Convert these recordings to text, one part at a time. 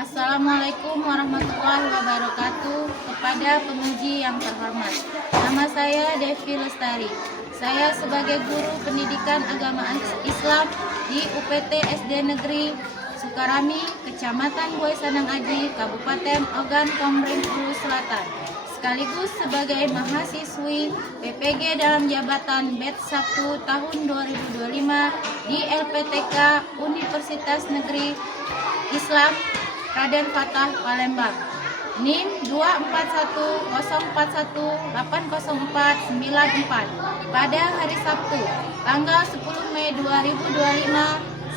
Assalamualaikum warahmatullahi wabarakatuh. Kepada penguji yang terhormat, nama saya Devi Lestari. Saya sebagai guru pendidikan agama Islam di UPT SD Negeri Sukarami, Kecamatan Buai Sandang Aji, Kabupaten Ogan Komering Ulu Selatan, sekaligus sebagai mahasiswi PPG dalam jabatan batch 1 tahun 2025 di LPTK Universitas Negeri Islam Raden Fatah Palembang. NIM 24104180494 pada hari Sabtu tanggal 10 Mei 2025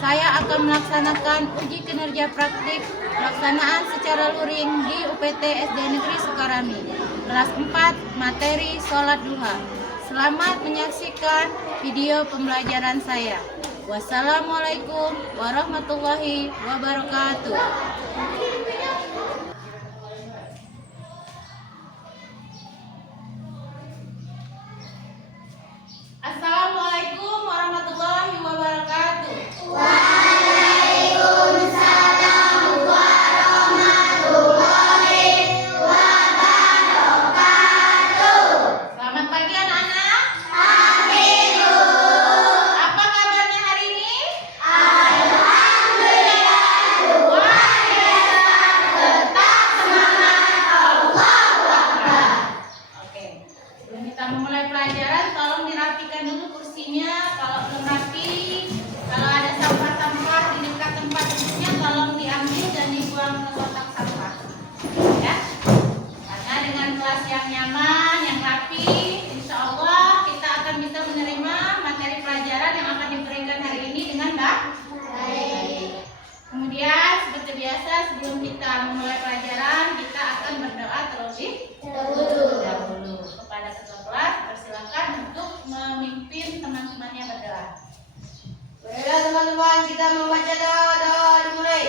saya akan melaksanakan uji kinerja praktik pelaksanaan secara luring di UPT SD Negeri Sukarami kelas 4 materi sholat duha. Selamat menyaksikan video pembelajaran saya. Wassalamualaikum warahmatullahi wabarakatuh. Assalamualaikum warahmatullahi wabarakatuh. Waalaikumsalam warahmatullahi wabarakatuh. Selamat pagi anak-anak. Pagi, Bu. Apa kabarnya hari ini? Alhamdulillah, luar biasa. Tetap semangat. Allahu Akbar. Oke. Sebelum kita memulai pelajaran, tolong dirapikan dulu kursinya. Kalau belum rapi, kalau ada sampah-sampah di dekat tempat duduknya, tolong diambil dan dibuang ke kotak sampah. Ya. Karena dengan kelas yang nyaman, yang rapi, insya Allah kita akan bisa menerima materi pelajaran yang akan diberikan hari ini dengan baik. Kemudian seperti biasa, sebelum kita memulai pelajaran, kita akan berdoa terlebih dahulu. Kepada ketua kelas, persilakan untuk memimpin teman-temannya berdoa. Baiklah teman-teman, kita membaca doa dimulai.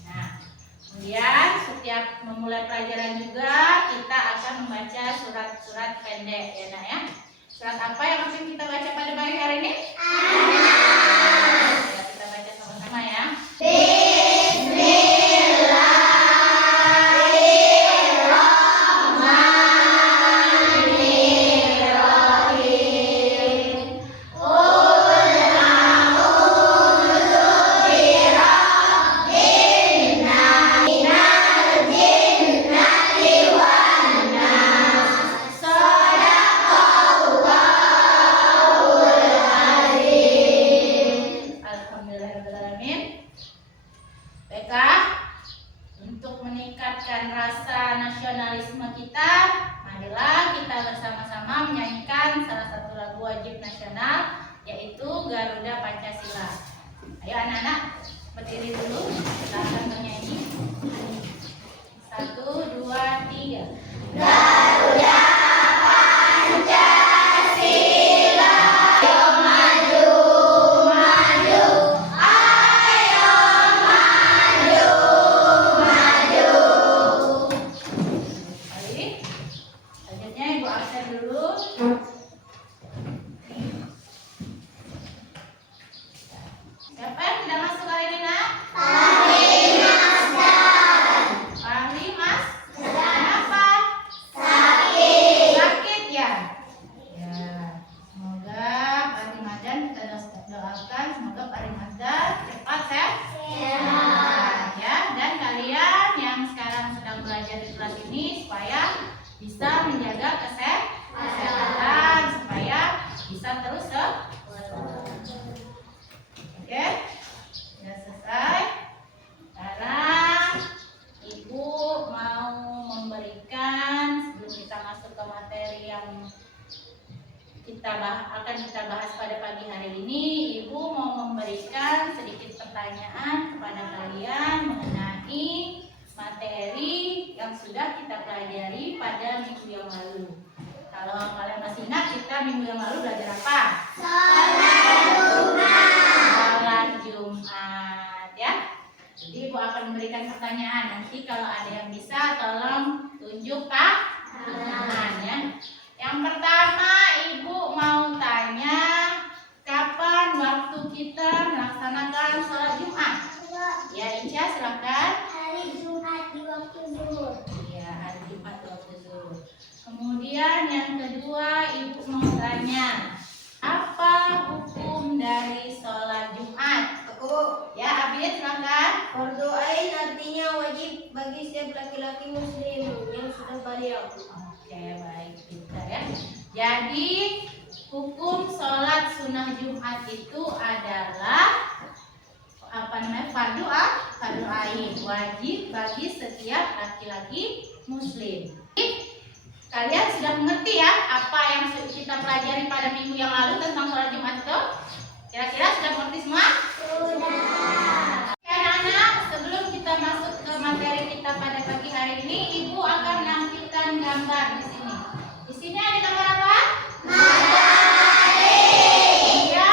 Nah, kemudian setiap memulai pelajaran juga kita akan membaca surat-surat pendek ya nak ya. Surat apa yang akan kita baca pada pagi hari ini? Ya, kita baca sama-sama ya. Alhamdulillahirrahmanirrahim. Baiklah, untuk meningkatkan rasa nasionalisme kita, marilah kita bersama-sama menyanyikan salah satu lagu wajib nasional, yaitu Garuda Pancasila. Ayo anak-anak, berdiri dulu, kita akan bernyanyi. 1, 2, 3. Garuda Pancasila, ayo maju, maju, ayo maju, maju. Baik, selanjutnya Ibu absen dulu. Siapa yang tidak masuk hari ini nak? Fahri Mas. Kenapa? Sakit ya? Ya. Semoga Pak Ramadan kita doakan semoga Pak Ramadan cepat sehat. Ya, dan kalian yang sekarang sedang belajar di kelas ini supaya bisa menjaga kesehatan supaya bisa terus Oke, sudah selesai. Sekarang Ibu mau memberikan, sebelum kita masuk ke materi yang akan kita bahas pada pagi hari ini, Ibu mau memberikan sedikit pertanyaan kepada kalian mengenai materi yang sudah kita pelajari pada minggu yang lalu. Kalau kalian masih ingat, kita minggu yang lalu belajar apa? Sholat Jumat ya. Jadi Ibu akan memberikan pertanyaan. Nanti kalau ada yang bisa tolong tunjuk tangan ya. Yang pertama Ibu mau tanya, kapan waktu kita melaksanakan sholat Jumat? Ya Ica silakan. Hari Jumat di waktu zuhur. Ya, hari Jumat waktu zuhur. Kemudian yang kedua Ibu mau tanya, apa hukum dari sholat Jumat? Aku Ya Abid silakan. fardu ain artinya wajib bagi setiap laki-laki muslim yang sudah balighah. Oke baik kita ya. Jadi hukum sholat sunnah Jumat itu adalah fardu ain, wajib bagi setiap laki-laki muslim. Kalian sudah mengerti ya apa yang kita pelajari pada minggu yang lalu tentang sholat Jumat itu? Kira-kira sudah mengerti semua? Sudah. Anak-anak, sebelum kita masuk ke materi kita pada pagi hari ini, Ibu akan menampilkan gambar di sini. Di sini ada gambar apa? Matahari. Iya.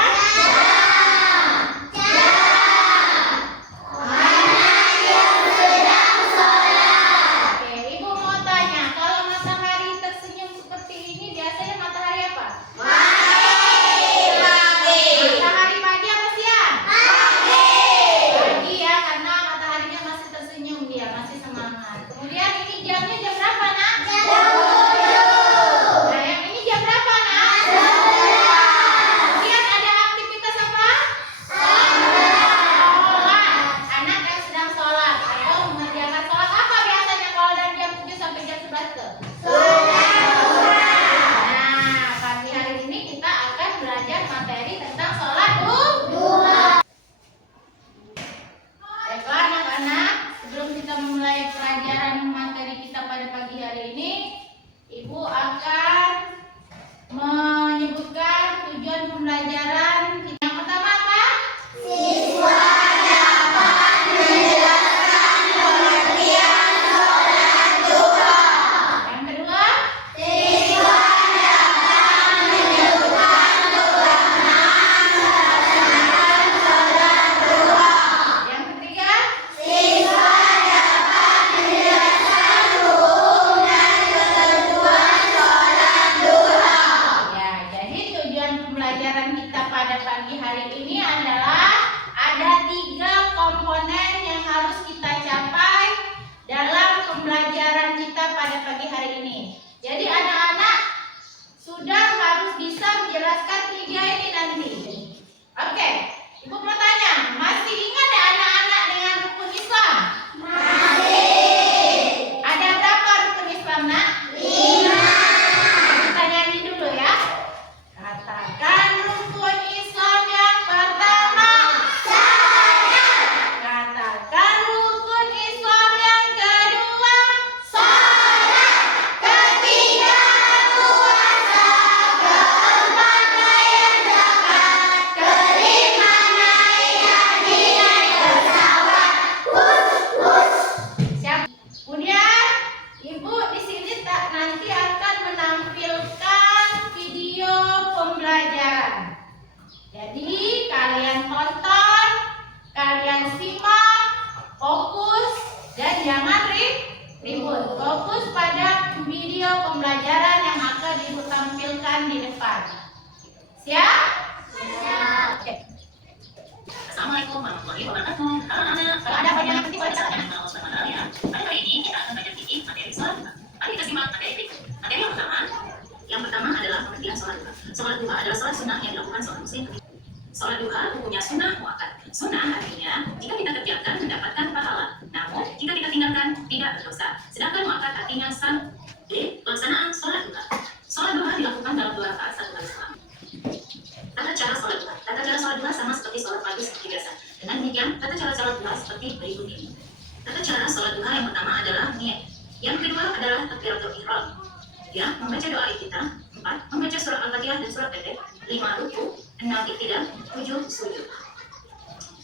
Oke, Ibu mau tanya, kalau matahari tersenyum seperti ini, biasanya matahari apa? Matahari pagi apa siang? Pagi ya, karena mataharinya masih tersenyum, dia masih semangat. Kemudian ini jamnya jam berapa, Nak? Nah, yang ini jam berapa, Nak? Kemudian ada aktivitas apa? Sholat. Anak yang sedang sholat atau mengerjakan sholat apa biasanya kalau dari jam 7 sampai jam 11 tuh? Nah, pagi hari ini kita akan belajar materi tentang sholat duha. Baiklah anak-anak, sebelum kita memulai pelajaran materi kita pada pagi hari ini, Ibu akan menyebutkan tujuan pembelajaran kita. Yang pertama apa? Siswa dapat menjelaskan pengertian sholat duha. Yang kedua? Siswa dapat menyebutkan keutamaan melaksanakan sholat duha. Yang ketiga? Siswa dapat menjelaskan hukum dan ketentuan sholat duha. Ya, jadi tujuan pembelajaran kita pada pagi hari ini adalah ada 3 komponen yang harus kita capai dalam pembelajaran kita pada pagi hari ini. Jadi anak-anak sudah harus bisa menjelaskan 3 ini nanti. Oke, Ibu mau tanya, masih ingat ya anak-anak dengan rukun Islam? Masih. Ada berapa rukun Islam, Nak? 5. Kita nyanyi dulu ya. Katakan rukun Islam yang pertama. Katakan rukun Islam yang kedua. Ketiga puasa, keempat bayar zakat, kelima naik haji naik pesawat. Siap. Kemudian Ibu di sini nanti akan menampilkan video pembelajaran. Jadi kalian tonton, kalian simak, fokus dan jangan ribut. Fokus pada video pembelajaran yang akan Ibu tampilkan di depan. Siap? Oke. Assalamualaikum warahmatullahi wabarakatuh. Halo anak-anak. Kalau ada pertanyaan nanti boleh Saya Nurul Sulaiman ya. Pada kali ini kita akan belajar fikih materi sholat duha. Mari kita simak materi berikut. Materi yang pertama adalah pengertian sholat duha. Sholat duha adalah sholat sunnah yang dilakukan seorang muslim. Sholat duha hukumnya sunnah muakkad. Sunnah artinya jika kita kerjakan mendapatkan pahala. Namun jika kita tinggalkan tidak berdosa. Sedangkan muakkad artinya sah. D. Pelaksanaan sholat duha. Sholat duha dilakukan dalam 2 rakaat 1 kali salam. Tata cara sholat duha. Tata cara sholat duha sama seperti sholat pagi seperti biasa. Dengan demikian, tata cara sholat duha seperti berikut ini. Tata cara sholat duha yang pertama adalah niat. Yang kedua adalah takbiratul ihram. 3. Membaca doa iftitah. 4. Membaca surah Al-Fatihah dan surah pendek. 5. Ruku. 6. Iktidal. 7. Sujud.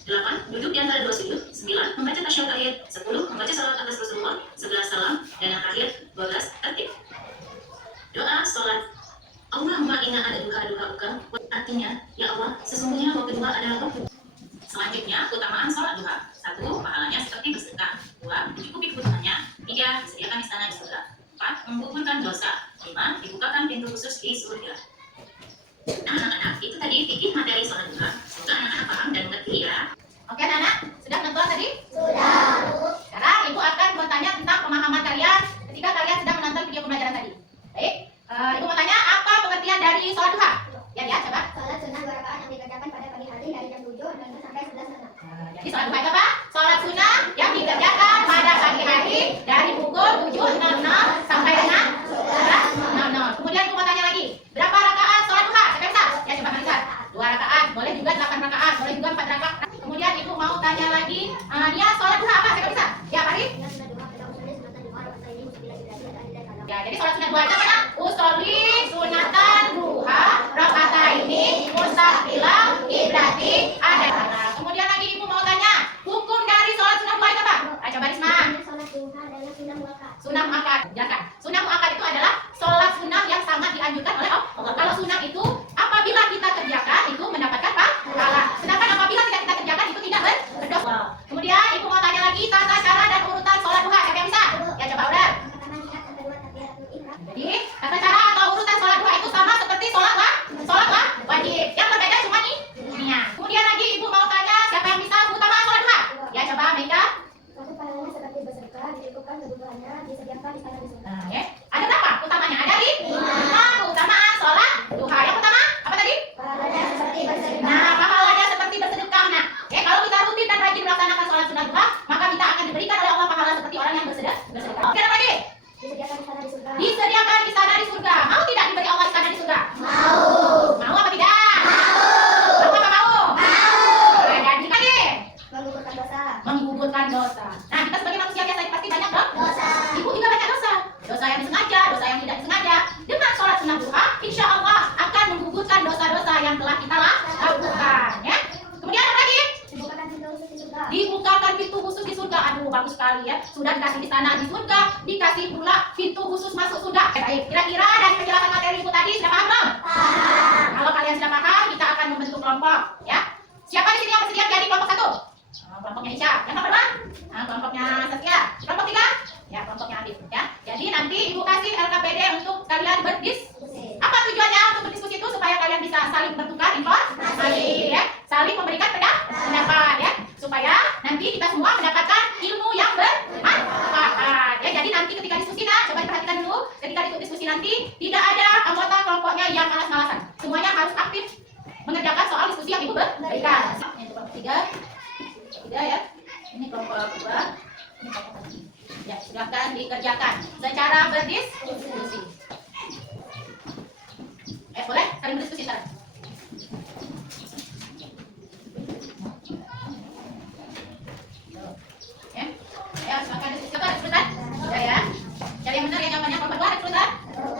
8. Duduk di antara 2 sujud. 9. Membaca tasyahud akhir. 10. Membaca salat atas Rasulullah. 11. Salam. Dan yang terakhir 12. Tertib. Doa sholat. Allahumma inna ada duha. Artinya, ya Allah, sesungguhnya waktu duha adalah waktu. Selanjutnya, keutamaan sholat duha. 1. Pahalanya menggugurkan dosa. 5. Dibukakan pintu khusus di surga. Nah, anak-anak, itu tadi fikih materi sholat duha. Semoga anak-anak paham dan mengerti ya. Oke anak-anak, sudah menonton tadi? Sudah. Sekarang Ibu akan bertanya tentang pemahaman kalian ketika kalian sedang menonton video pembelajaran tadi. Baik, Ibu mau tanya apa pengertian dari sholat duha? Ya, coba. Salat sunnah 2 rakaat yang dikerjakan pada pagi hari dari jam 7 sampai 11 malam. Jadi sholat duha itu apa? Sholat sunnah yang dikerjakan pada pagi hari dari pukul 7.00 sampai dengan 11.00. Kemudian Ibu mau tanya lagi, berapa rakaat sholat duha? Siapa yang bisa? Ya, coba lihat. 2 rakaat, boleh juga 8 rakaat, boleh juga 4 rakaat. Kemudian Ibu mau tanya lagi, dia sholat duha apa? Siapa bisa? Ya, Farid? Ya, jadi sholat sunat duha itu apa? Usolli sunatan duha rakaataini mustaqbilan kiblati ada. Kemudian lagi Ibu mau tanya, hukum dari sholat sunat duha itu apa? Coba Risma. Salat duha adalah sunnah muakkad. Sunnah muakkad. Jangan. Sunnah muakkad itu adalah sholat sunnah yang sangat dianjurkan oleh Allah. Kalau sunnah itu apabila kita kerjakan itu mendapatkan pahala. Sedangkan apabila tidak kita kerjakan itu tidak berdosa. Kemudian Ibu mau tanya lagi tata cara dan urutan sholat duha. Siapa yang bisa? Ya, coba udah. Jadi tata cara atau urutan sholat duha itu sama seperti sholat wajib. Yang berbeda cuma nih. Kemudian lagi Ibu mau tanya siapa yang bisa utama sholat duha? Ya, coba Mega. Satu pahalanya seperti bersedekah, dicukupkan kebutuhannya, disediakan di sana di surga. Ya. Ada berapa utamanya? Ada di 5 keutamaan sholat duha. Yang pertama apa tadi? Pahalanya seperti bersedekah. Nah, pahalanya seperti bersedekah. Nah, kalau kita rutin dan rajin melaksanakan sholat sunat duha, maka kita akan diberikan oleh Allah pahala seperti orang yang bersedekah. Oke, apa lagi? Disediakan di sana di surga. Disediakan di sana di surga. Mau tidak diberi Allah di sana di surga? Mau apa tidak? Mau apa mau? Dan jika nih Menggugurkan dosa. menggugurkan dosa. Nah, kita sebagai manusia biasa pasti banyak dong. Dosa. Ibu juga banyak dosa. Dosa yang disengaja, dosa yang tidak disengaja. Dengan sholat sunat duha, insya Allah akan menggugurkan dosa-dosa yang telah kita lakukan. Ya. Kemudian apa lagi? Dibukakan pintu khusus di surga. Dibukakan pintu khusus di surga. Aduh, bagus sekali ya. Sudah dikasih di sana di surga, dikasih pula pintu khusus masuk surga. Baik, kira-kira dari penjelasan materi Ibu tadi sudah paham belum? Kalau kalian sudah paham, kita akan membentuk kelompok, ya. Siapa di sini yang bersedia menjadi kelompok 1? Kelompoknya Isya. Yang kedua? Kelompoknya Setia. Kelompok 3? Ya, kelompoknya Adit, ya. Jadi nanti Ibu kasih LKPD untuk kalian berdiskusi. Apa tujuannya untuk berdiskusi itu? Supaya kalian bisa saling bertukar informasi, ya. Saling memberikan pendapat, ya. Supaya nanti kita semua mendapatkan ilmu yang bermanfaat, ya. Jadi nanti ketika diskusi, nah, coba diperhatikan dulu. Ketika diskusi nanti tidak ada anggota kelompoknya yang malas-malasan. Semuanya harus aktif mengerjakan soal diskusi yang Ibu berikan. Ini kelompok 3, ya. Ini kelompok 2, ini kelompok 1. Ya, silahkan dikerjakan secara berdiskusi. Boleh saling berdiskusi sekarang. Ya, ayo silahkan diskusi. Coba diskusikan. Ya. Cari yang benar ya jawabannya. Kelompok 2 diskusikan.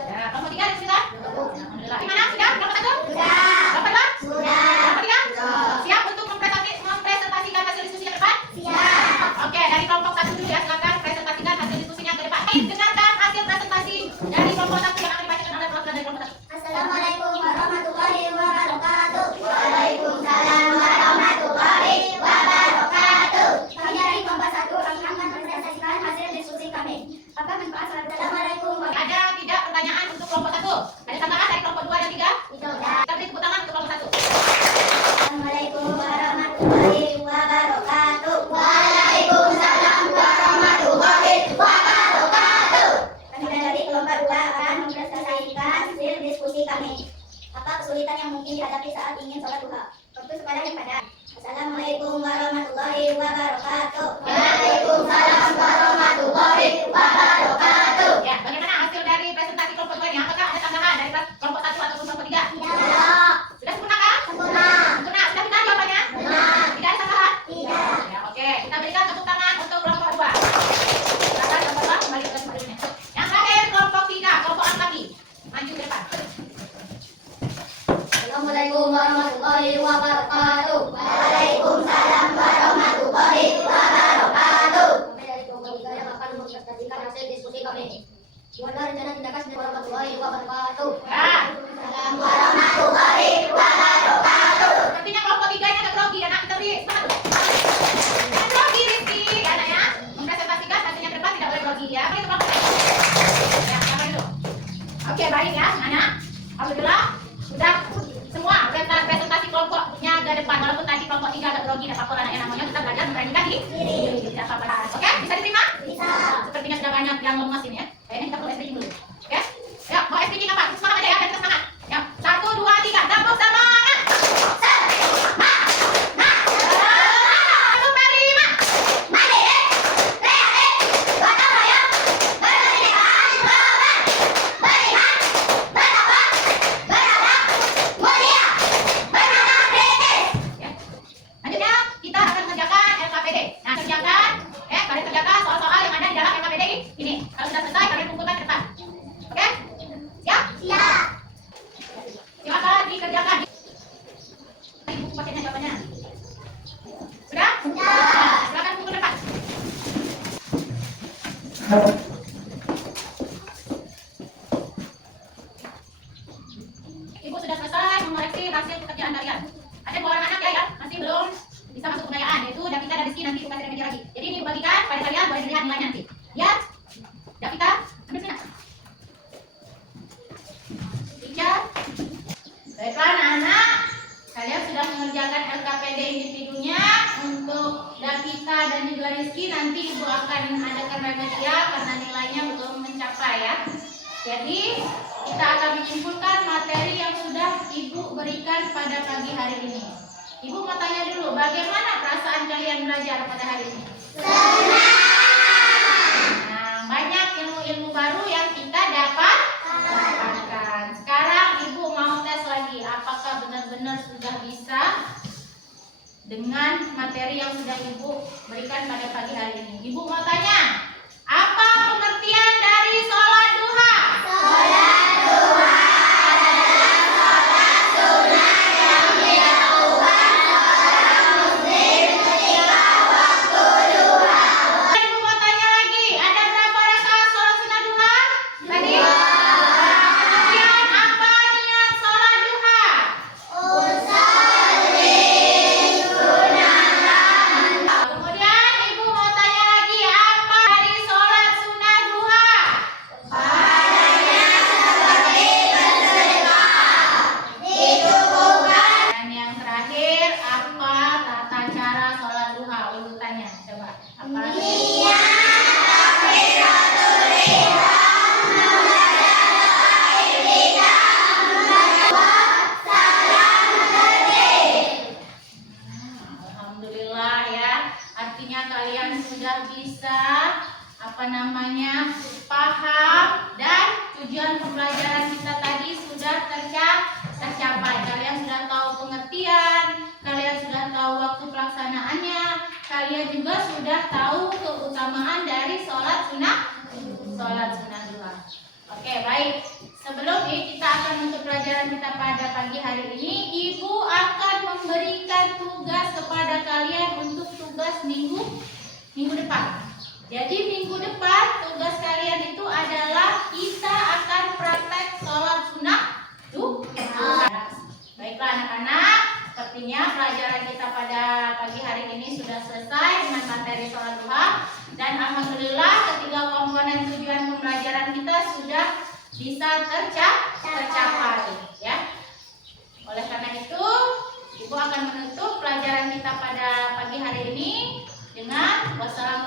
Ya, kelompok 3 diskusikan. Alhamdulillah. Gimana? Sudah? Kelompok 1? Sudah. Kelompok 2? Sudah. Kelompok 3? Siap untuk mempresentasikan hasil diskusi ke depan? Siap. Oke, dari kelompok 1 dulu ya, silakan presentasikan hasil diskusinya ke depan. Dengarkan hasil presentasi dari kelompok 1 yang akan dibacakan oleh perwakilan dari kelompok 1. Assalamualaikum warahmatullahi wabarakatuh. Waalaikumsalam warahmatullahi wabarakatuh. Kami dari kelompok 1 akan mempresentasikan hasil diskusi kami. Apa manfaat salat? Assalamualaikum. Ada tidak pertanyaan untuk kelompok 1? Ada tambahan dari kelompok 2 dan 3? Tidak. Kita beri tepuk tangan untuk kelompok 1. Assalamualaikum warahmatullahi wabarakatuh. Waalaikumsalam warahmatullahi wabarakatuh. Kami dari kelompok 2 akan mempresentasikan hasil diskusi kami. Apa kesulitan yang mungkin dihadapi saat ingin sholat duha? Fokus kepada yang padat. Assalamualaikum warahmatullahi wabarakatuh. Waalaikumsalam warahmatullahi wabarakatuh. Ya, bagaimana hasil dari presentasi kelompok 2 ini? Apakah ada tambahan dari kelompok 1 ataupun kelompok 3? Tidak. Sudah sempurna kah? Sempurna. Sempurna. Sudah benar jawabannya? Benar. Tidak ada tambahan? Tidak. Ya, oke. Kita berikan tepuk tangan untuk kelompok 2. Silakan kelompok 2 kembali ke tempat duduknya. Yang terakhir kelompok 3, kelompok laki. Maju ke depan. Assalamualaikum warahmatullahi wabarakatuh. Waalaikumsalam warahmatullahi wabarakatuh. Kami dari kelompok 3 yang akan mempresentasikan hasil diskusi kami. Gimana rencana tindakan sendiri warahmatullahi wabarakatuh. Waalaikumsalam warahmatullahi wabarakatuh. Sepertinya kelompok 3 ini agak grogi, anak. Kita beri semangat. Jangan grogi, Rizky. Ya, anak ya. Mempresentasikan hasilnya ke depan tidak boleh grogi ya. Mari ke kelompok 3. Ya, siapa dulu? baik ya anak. Alhamdulillah sudah semua presentasi kelompoknya ke depan. Walaupun tadi kelompok 3 agak grogi dan apa anaknya namanya, kita belajar memberanikan diri. Tidak apa-apa. Oke, bisa diterima? Bisa. Sepertinya sudah banyak yang lemas ini ya. Kayaknya kita perlu stretching dulu. Oke? Ya, mau stretching apa? Semangat aja ya, kita semangat. Ya, 1, 2, 3, tepuk semangat. Ibu sudah selesai mengoreksi hasil pekerjaan kalian. Ada 2 orang anak ya, masih belum bisa masuk pengayaan, yaitu Davita dan Rizky, nanti kita remedi lagi. Jadi ini dibagikan pada kalian, boleh dilihat nilainya nanti. Ya, Davita, ambil sini. Richard. Baiklah anak-anak, kalian sudah mengerjakan LKPD individunya. Untuk Davita dan juga Rizky, nanti ibu akan adakan remedial karena nilainya belum mencapai ya. Jadi kita akan menyimpulkan materi yang sudah ibu berikan pada pagi hari ini. Ibu mau tanya dulu, bagaimana perasaan kalian belajar pada hari ini? Senang. Nah, banyak ilmu-ilmu baru yang kita dapatkan. Sekarang ibu mau tes lagi, apakah benar-benar sudah bisa dengan materi yang sudah ibu berikan pada pagi hari ini. Ibu mau tanya, apa pengertian dari sholat duha? Sholat duha adalah sholat sunnah yang dilakukan seorang muslim ketika waktu duha. Ibu mau tanya lagi, ada berapa rakaat sholat sunnah duha? Tadi? Kemudian apa niat sholat duha? Kemudian ibu mau tanya lagi, apa dari sholat sunnah duha? Padanya seperti bersedekah, dicukupkan. Dan yang terakhir, apa tata cara sholat duha? Urutannya, coba. Apa? Alhamdulillah ya, artinya kalian sudah bisa paham dan tujuan pembelajaran kita tadi sudah tercapai. Kalian sudah tahu pengertian, kalian sudah tahu waktu pelaksanaannya, kalian juga sudah tahu keutamaan dari sholat sunnah duha. Oke, baik. Sebelum ini kita akan untuk pelajaran kita pada pagi hari ini, ibu akan memberikan tugas kepada kalian untuk tugas minggu depan. Jadi minggu depan tugas kalian itu adalah kita akan praktek sholat sunnah duha. Baiklah anak-anak, sepertinya pelajaran kita pada pagi hari ini sudah selesai dengan materi sholat duha. Dan alhamdulillah ketiga komponen tujuan pembelajaran kita sudah bisa tercapai ya. Oleh karena itu, ibu akan menutup pelajaran kita pada pagi hari ini dengan wassalamualaikum